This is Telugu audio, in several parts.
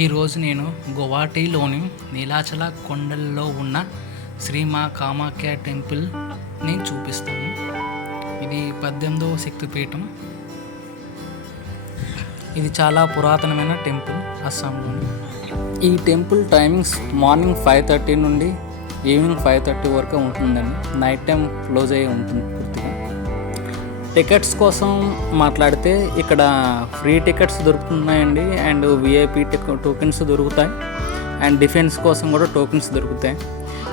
ఈరోజు నేను గువాహటీలోని నీలాచల కొండల్లో ఉన్న శ్రీ మా కామాఖ్య టెంపుల్ని చూపిస్తాను. ఇది 18వ శక్తిపీఠం. ఇది చాలా పురాతనమైన టెంపుల్ అస్సాంలోని. ఈ టెంపుల్ టైమింగ్స్ మార్నింగ్ 5:30 నుండి ఈవినింగ్ 5:30 వరకు ఉంటుందండి. నైట్ టైం క్లోజ్ అయ్యి ఉంటుంది పూర్తిగా. టికెట్స్ కోసం మాట్లాడితే ఇక్కడ ఫ్రీ టికెట్స్ దొరుకుతున్నాయండి, అండ్ విఐపి టోకెన్స్ దొరుకుతాయి, అండ్ డిఫెన్స్ కోసం కూడా టోకెన్స్ దొరుకుతాయి.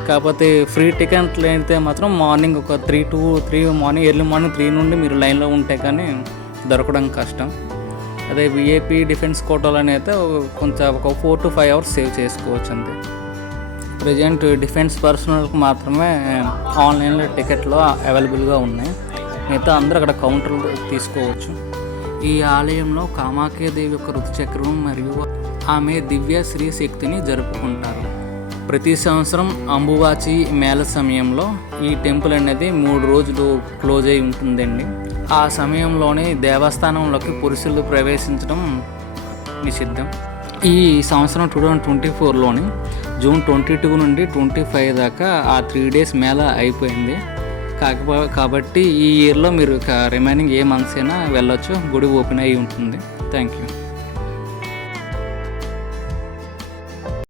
కాకపోతే ఫ్రీ టికెట్లు అయితే మాత్రం మార్నింగ్ ఒక 3 మార్నింగ్ ఎర్లీ మార్నింగ్ 3 నుండి మీరు లైన్లో ఉంటే కానీ దొరకడం కష్టం. అదే విఐపి డిఫెన్స్ కోటాలని అయితే కొంచెం ఒక 4 to 5 hours సేవ్ చేసుకోవచ్చు అంతే. ప్రజెంట్ డిఫెన్స్ పర్సనల్కి మాత్రమే ఆన్లైన్లో టికెట్లు అవైలబుల్గా ఉన్నాయి. మిగతా అందరూ అక్కడ కౌంటర్లు తీసుకోవచ్చు. ఈ ఆలయంలో కామాఖ్యాదేవి యొక్క ఋతుచక్రం మరియు ఆమె దివ్య శ్రీ శక్తిని జరుపుకుంటారు. ప్రతి సంవత్సరం అంబువాచి మేళ సమయంలో ఈ టెంపుల్ అనేది 3 రోజులు క్లోజ్ అయి ఉంటుందండి. ఆ సమయంలోనే దేవస్థానంలోకి పురుషులు ప్రవేశించడం నిషిద్ధం. ఈ సంవత్సరం 2024లోని జూన్ 22 నుండి 25 దాకా ఆ 3 days మేళ అయిపోయింది. కాబట్టి ఈ ఇయర్లో మీరు రిమైనింగ్ ఏ మంత్స్ అయినా వెళ్ళొచ్చు. గుడి ఓపెన్ అయి ఉంటుంది. Thank you.